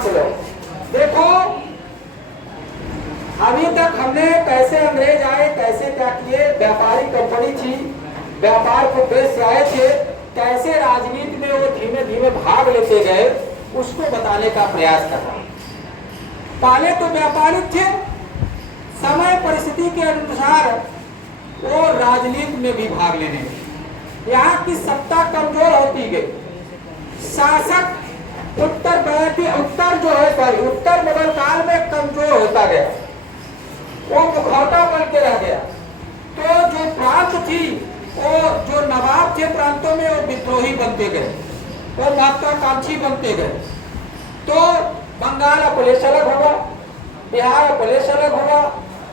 आप लोग देखो, अभी तक हमने कैसे अंग्रेज आए, कैसे क्या किए, व्यापारी कंपनी थी, व्यापार को देश से आए थे, कैसे राजनीति में वो धीमे धीमे भाग लेते गए, उसको बताने का प्रयास कर रहा हूं। पहले तो व्यापारी थे, समय परिस्थिति के अनुसार वो राजनीति में भी भाग लेने लगे। यहाँ की सत्ता कमजोर होती गई, शासक उत्तर जो है सॉरी उत्तर मुगल काल में कमजोर होता गया, वो मुखौटा बन के रह गया। तो जो प्रांत थी, वो जो नवाब थे प्रांतों में, वो विद्रोही बनते गए, वो महत्वाकांक्षी बनते गए। तो बंगाल अपने से अलग होगा, बिहार अपने से अलग होगा,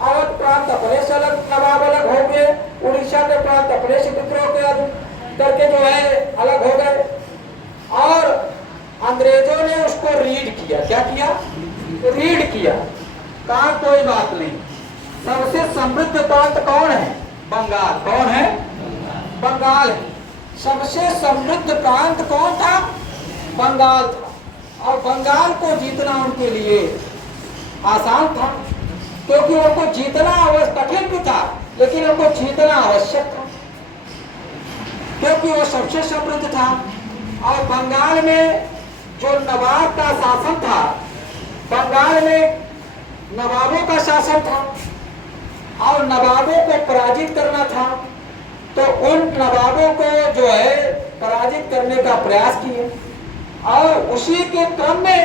अवध प्रांत अपने से अलग, नवाब अलग हो गए, उड़ीसा के प्रांत अपने से विद्रोह करके जो है अलग हो गए। और अंग्रेजों ने उसको रीड किया। क्या किया? रीड किया। कहा कोई बात नहीं, सबसे समृद्ध प्रांत कौन है? बंगाल। कौन है? बंगाल है। सबसे समृद्ध प्रांत कौन था? बंगाल था। और बंगाल को जीतना उनके लिए आसान था, क्योंकि उनको जीतना कठिन भी था, लेकिन उनको जीतना आवश्यक था, क्योंकि वो सबसे समृद्ध था। और बंगाल में जो नवाब का शासन था, बंगाल में नवाबों का शासन था, और नवाबों को पराजित करना था। तो उन नवाबों को जो है पराजित करने का प्रयास किए, और उसी के क्रम में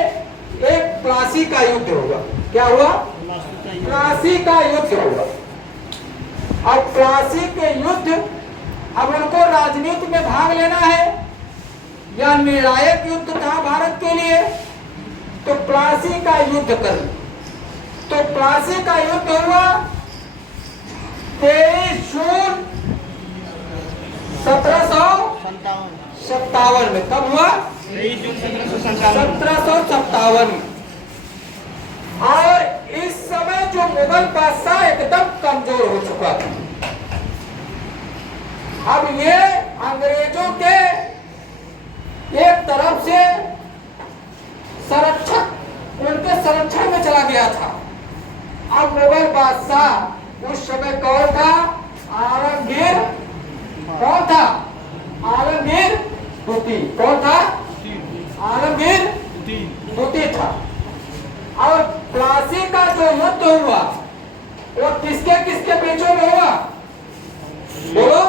एक प्लासी का युद्ध हुआ। क्या हुआ? प्लासी का युद्ध हुआ। और प्लासी के युद्ध, अब उनको राजनीति में भाग लेना है, यह निर्णायक युद्ध था भारत के लिए, तो प्लासी का युद्ध कर। तो प्लासी का युद्ध हुआ 23 जून 1757 में। कब हुआ? 1757। और इस समय जो मुगल बादशाह एकदम कमजोर हो चुका था। अब ये अंग्रेजों के एक तरफ से संरक्षक, उनके संरक्षण में चला गया था। अब मुगल बादशाह उस समय कौन था? आलमगीर। कौन था? आलमगीर द्वितीय। कौन था? आलमगीर द्वितीय था। और प्लासी का जो युद्ध हुआ, वो किसके किसके बीचों में हुआ? बोलो।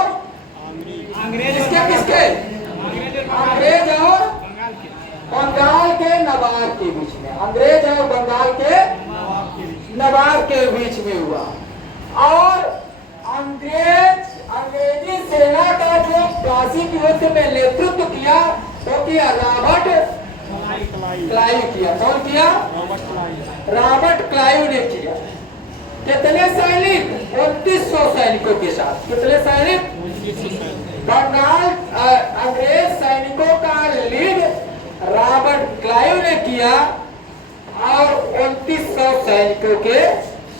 किसके किसके? अंग्रेज और बंगाल के नवाब के बीच में। अंग्रेज और बंगाल के नवाब के बीच में हुआ। और अंग्रेजी सेना का जो प्लासी के युद्ध में नेतृत्व किया, वो किया रॉबर्ट क्लाइव किया। कौन किया? रॉबर्ट क्लाइव ने किया। कितने सैनिक? 2900 सैनिकों के साथ। कितने सैनिक? बंगाल अंग्रेज सैनिकों का लीड रॉबर्ट क्लाइव ने किया, और 2900 सैनिकों के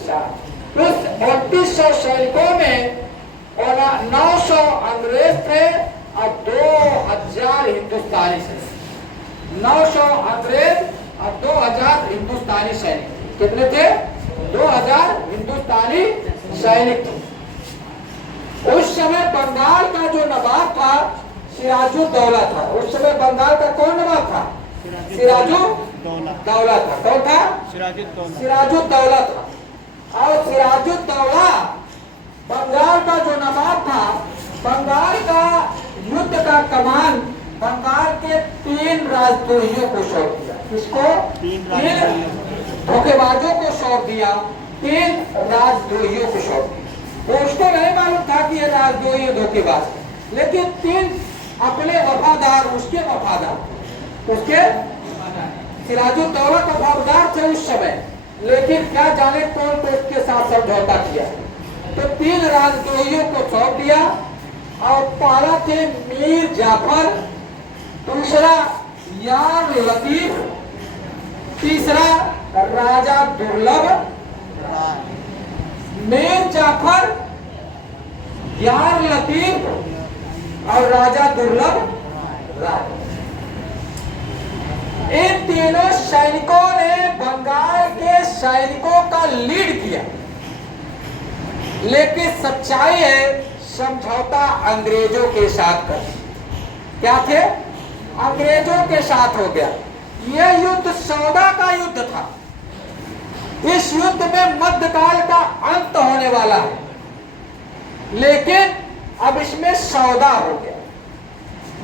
साथ। उस 2900 सैनिकों में 900 अंग्रेज थे और 2000 हिंदुस्तानी सैनिक। 900 अंग्रेज और 2000 हिंदुस्तानी सैनिक। कितने थे? 2000 हिंदुस्तानी सैनिक थे। उस समय बंगाल का जो नवाब था सिराजुद्दौला था। उस समय बंगाल का कौन नवाब था? सिराजुद्दौला था। कौन था? सिराजुद्दौला था। और सिराजुद्दौला बंगाल का जो नवाब था, बंगाल का युद्ध का कमान बंगाल के 3 राजद्रोहियों को सौंप दिया। किसको? 3 धोखेबाजों को सौंप दिया। 3 राजद्रोहियों को सौंप दिया। तो उसको नहीं मालूम था कि ये राजद्रोही धोखेबाज, लेकिन 3 अपने वफादार, उसके सिराजुद्दौला का वफादार थे उस समय, लेकिन क्या जाने कौन तो उसके साथ समझौता किया। तो 3 राजद्रोहियों को सौंप दिया। और पहला थे मीर जाफर, दूसरा यार लतीफ, तीसरा राजा दुर्लभ। मीर जाफर, यार लतीफ और राजा दुर्लभ राय। इन तीनों सैनिकों ने बंगाल के सैनिकों का लीड किया, लेकिन सच्चाई है समझौता अंग्रेजों के साथ कर, क्या थे, अंग्रेजों के साथ हो गया। यह युद्ध सौदा का युद्ध था। इस युद्ध में मध्यकाल का अंत होने वाला है, लेकिन अब इसमें सौदा हो गया।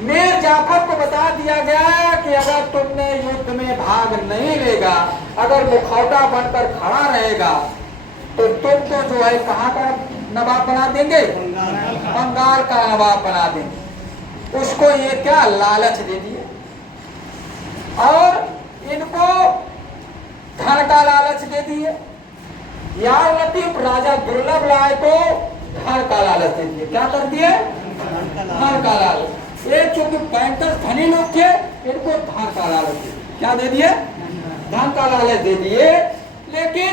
मीर जाफर को बता दिया गया कि अगर तुमने युद्ध में भाग नहीं लेगा, अगर मुखौटा बनकर खड़ा रहेगा, तो तुमको जो है कहाँ का नवाब बना देंगे, बंगाल का नवाब बना देंगे। उसको ये क्या लालच दे दिए, और इनको धन का लालच दे दिए। यार लतीफ राजा दुर्लभ लाए तो धन का लालच दे दिए। क्या कर दिए, धन का लालच। ये चूंकि बैंकर धनी लोग थे, इनको धन का लालच दे दिए। क्या दे दिए, धन का लालच दे दिए। लेकिन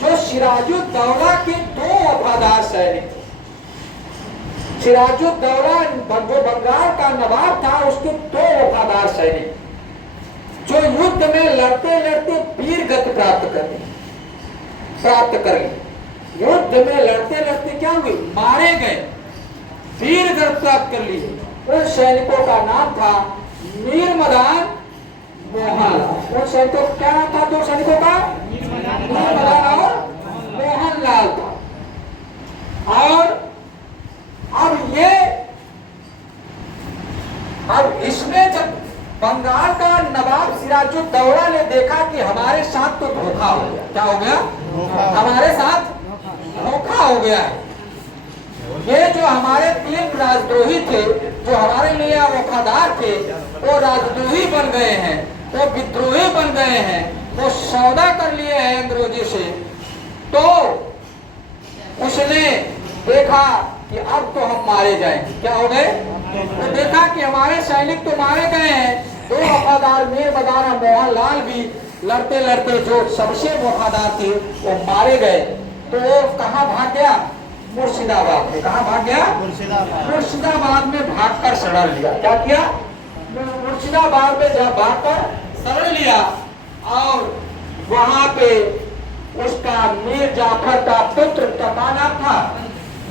जो सिराजुद्दौला के दो वफादार सैनिक थे, सिराजुद्दौला जो बंगाल का नवाब था, उसके दो वफादार सैनिक जो युद्ध में लड़ते लड़ते वीर गति प्राप्त कर ली। युद्ध में लड़ते लड़ते क्या हुए, मारे गए, वीर गति प्राप्त कर ली। उन सैनिकों का नाम था मीर मदान मोहनलाल। उन सैनिकों का क्या नाम था, दो सैनिकों का, मीर मदान और मोहनलाल था। और अब इसमें जब बंगाल का नवाब सिराजुद्दौला ने देखा कि हमारे साथ तो धोखा हो गया। क्या हो गया, हमारे साथ धोखा हो गया है। ये जो हमारे तीन राजद्रोही थे, जो हमारे लिए वफादार थे, वो राजद्रोही बन गए हैं, वो विद्रोही बन गए हैं, वो सौदा कर लिए हैं अंग्रेजों से। तो उसने देखा कि अब तो हम मारे जाएंगे। क्या हो गए, तो देखा कि हमारे सैनिक तो मारे गए हैं, दो वफादार मीर मदान और मोहनलाल भी लड़ते लड़ते जो सबसे वफादार थे वो मारे गए। तो वो कहाँ भाग गया, मुर्शिदाबाद में। कहाँ भाग गया, मुर्शिदाबाद में भागकर शरण लिया। क्या किया, मुर्शिदाबाद में जब भागकर शरण लिया, और वहां पे उसका मीर जाफर का पुत्र का नाम था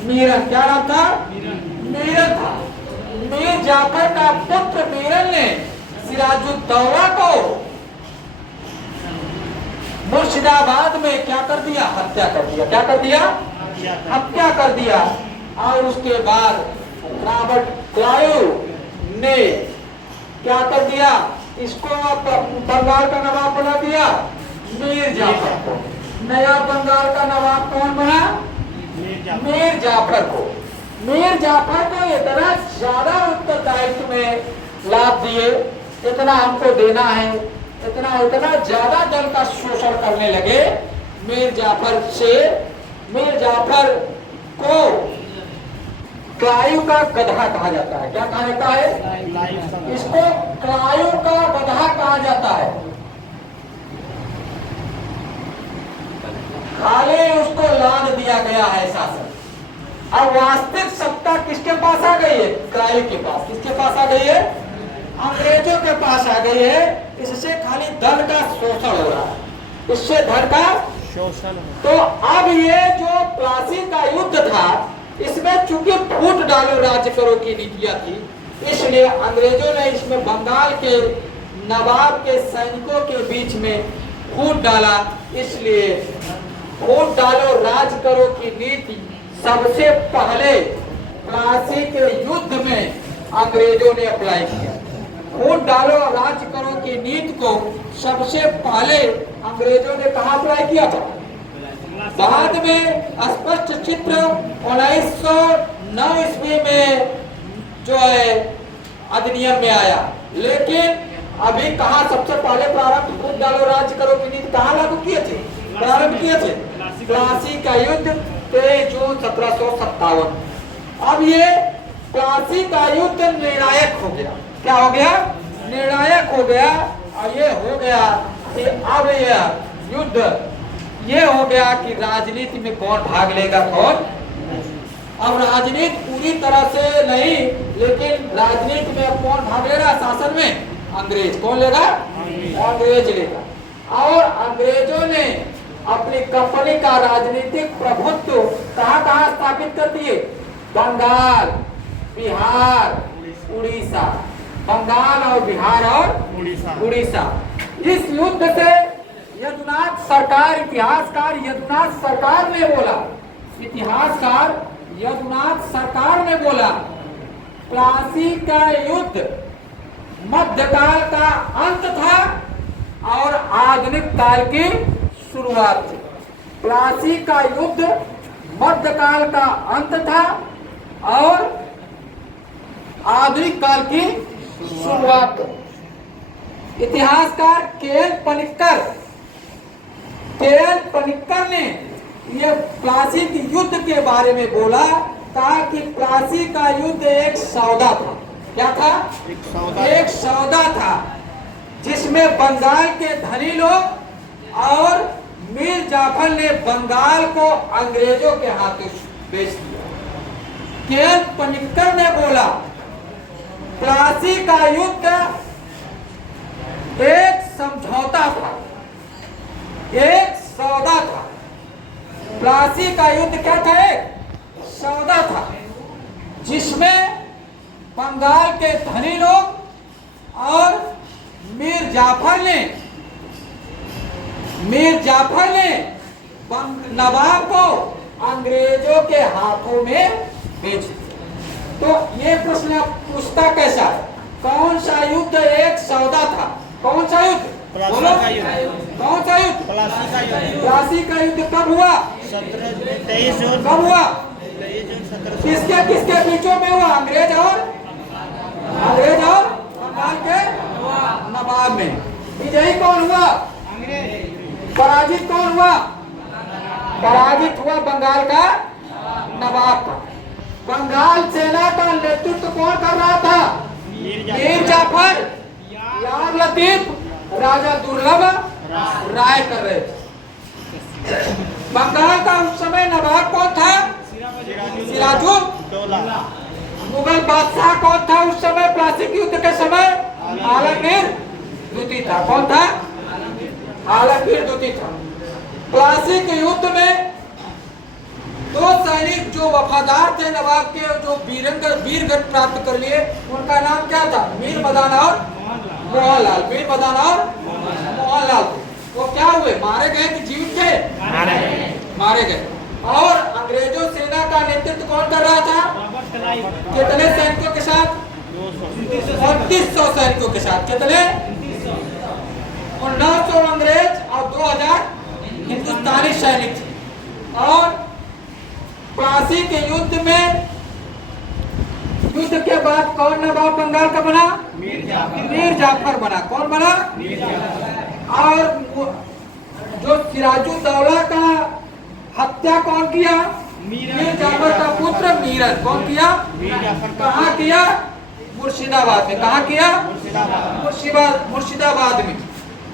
मीरन। क्या नाम था, मीरन था। मीर जाफर का पुत्र मीरन ने सिराजुद्दौला को मुर्शिदाबाद में क्या कर दिया, हत्या कर दिया। क्या कर दिया, हत्या कर दिया। और उसके बाद रॉबर्ट क्लाइव ने क्या कर दिया, इसको बंगाल का नवाब बना दिया, मीर जाफर को। नया बंगाल का नवाब कौन बना, मीर जाफर को। मीर जाफर को इतना ज्यादा उत्तरदायित्व में लाभ दिए, इतना हमको देना है, इतना इतना ज्यादा जन का शोषण करने लगे। मीर जाफर को क्लाइव का गधा कहा जाता है। क्या कहा जाता है, इसको क्लाइव का गधा कहा जाता है। खाली उसको लाद दिया गया है शासन। अब वास्तविक सत्ता किसके पास आ गई है, क्लाइव के पास। किसके पास आ गई है, अंग्रेजों के पास आ गई है। इससे खाली धन का शोषण हो रहा है, इससे धन का शोषण। तो अब ये जो प्लासी का युद्ध था, इसमें चूंकि फूट डालो राज्य करो की नीतियां थी, इसलिए अंग्रेजों ने इसमें बंगाल के नवाब के सैनिकों के बीच में फूट डाला। इसलिए फूट डालो राज करो की नीति सबसे पहले प्लासी के युद्ध में अंग्रेजों ने अप्लाई किया। फूट डालो राज करो की नीति को सबसे पहले अंग्रेजों ने कहा अप्लाई किया था। बाद में स्पष्ट चित्र 1909 ईस्वी में जो है अधिनियम में आया, लेकिन अभी कहा सबसे पहले प्रारंभ फूट डालो राज करो की नीति कहाँ लागू किए थे, प्रारंभ किए थे, प्लासी का युद्ध 23 जून 1757। अब ये प्लासी का युद्ध निर्णायक हो गया। क्या हो गया, निर्णायक हो गया। और ये हो गया कि अब यह युद्ध ये हो गया कि राजनीति में कौन भाग लेगा, कौन। अब राजनीति पूरी तरह से नहीं, लेकिन राजनीति में अब कौन भाग लेगा, शासन में अंग्रेज। कौन लेगा, अंग्रेज लेगा। और अंग्रेजों ने अपनी कंपनी का राजनीतिक प्रभुत्व कहाँ कहाँ स्थापित कर दिए? बंगाल, बिहार, उड़ीसा। बंगाल और बिहार और उड़ीसा। इस युद्ध से यदुनाथ सरकार, इतिहासकार यदुनाथ सरकार ने बोला, इतिहासकार यदुनाथ सरकार ने बोला, प्लासी का युद्ध मध्यकाल का अंत था और आधुनिक काल की शुरुआत थी। प्लासी का युद्ध मध्यकाल का अंत था और आधुनिक काल की शुरुआत। इतिहासकार के.एल. पनिक्कर ने यह प्लासी के युद्ध के बारे में बोला था कि प्लासी का युद्ध एक सौदा था। क्या था? एक सौदा था जिसमें बंगाल के धनी लोग और मीर जाफर ने बंगाल को अंग्रेजों के हाथों बेच दिया। के.एल. पनिक्कर ने बोला प्लासी का युद्ध एक समझौता था, एक सौदा था। प्लासी का युद्ध क्या था? एक सौदा था जिसमें बंगाल के धनी लोग और मीर जाफर ने नवाब को अंग्रेजों के हाथों में बेच दिया। तो ये प्रश्न पूछता कैसा है? कौन सा युद्ध एक सौदा था? कौन सा युद्ध? बोलो, कौन सा युद्ध? प्लासी का युद्ध कब हुआ? 23 जून। कब हुआ? 23 जून 1700। किसके किसके बीचों में हुआ? अंग्रेज और बंगाल के नवाब में। विजयी कौन हुआ? पराजित कौन हुआ? पराजित हुआ बंगाल का नवाब का। बंगाल सेना का नेतृत्व कौन कर रहा था? मीर जाफर, यार लतीफ, राजा दुर्लभ राय कर रहे थे। बंगाल का उस समय नवाब कौन था? सिराजुद्दौला। मुगल बादशाह कौन था उस समय? प्लासी के युद्ध के समय आलमगीर द्वितीय था। कौन था? आलमगीर द्वितीय था। प्लासी के युद्ध में दो सैनिक जो वफादार थे नवाब के, जो वीर गति प्राप्त कर लिए, उनका नाम क्या था? मीर मदान और मोहनलाल। मीर मदान और मोहनलाल थे। वो क्या हुए? मारे गए कि जीवित थे? मारे गए। और अंग्रेजों सेना का नेतृत्व कौन कर रहा था? कितने सैनिकों के साथ? 2900 सैनिकों के साथ। कितने? 1900 अंग्रेज और 2000 हिंदुस्तानी सैनिक थे। और प्लासी के युद्ध में, युद्ध के बाद कौन नवाब बंगाल का बना? मीर जाफर बना। कौन बना? और जो सिराजुद्दौला का हत्या कौन किया? मीर जाफर का पुत्र मीरन। कौन किया? कहाँ किया? मुर्शिदाबाद में। कहाँ किया? मुर्शिदाबाद में।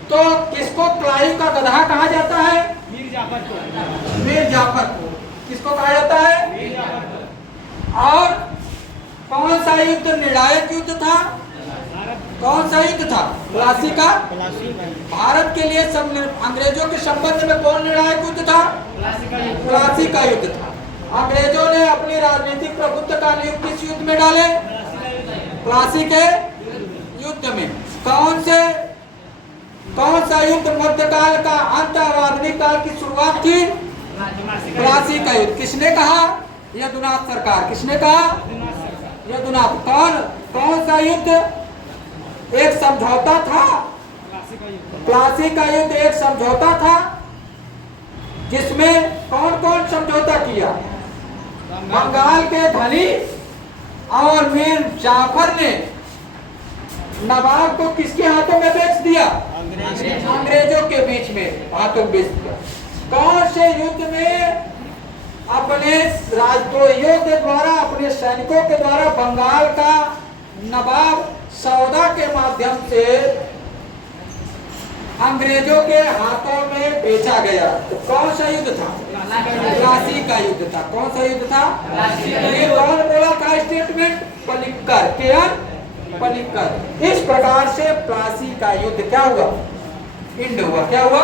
तो किसको क्लाइव का गधा कहा जाता है? मीर जाफर को। किसको कहा जाता है? और कौन सा युद्ध निर्णायक युद्ध था? कौन सा युद्ध था? प्लासी का। भारत के लिए अंग्रेजों के संबंध में कौन निर्णायक युद्ध था? प्लासी का युद्ध था। अंग्रेजों ने अपनी राजनीतिक प्रभुत्व का नींव किस युद्ध में डाले? प्लासी के युद्ध में। कौन सा युद्ध मध्यकाल का अंत और आधुनिक काल की शुरुआत थी? प्लासी का युद्ध। किसने कहा? यदुनाथ सरकार। किसने कहा? यदुनाथ। कौन सा युद्ध एक समझौता था? प्लासी का युद्ध एक समझौता था जिसमें कौन कौन समझौता किया? बंगाल के धनी और मीर जाफर ने नवाब को किसके हाथों में बेच दिया? अंग्रेजों के बीच में हाथों में बेच दिया। कौन से युद्ध में अपने राजद्रोहियों के द्वारा, अपने सैनिकों के द्वारा बंगाल का नवाब सौदा के माध्यम से अंग्रेजों के हाथों में बेचा गया? तो कौन सा युद्ध था? प्लासी का युद्ध था। कौन सा युद्ध था? ये कौन बोला था स्टेटमेंट? पनिक्कर। के.एल. पनिक्कर। इस प्रकार से प्लासी का युद्ध क्या हुआ? इंड हुआ, क्या हुआ?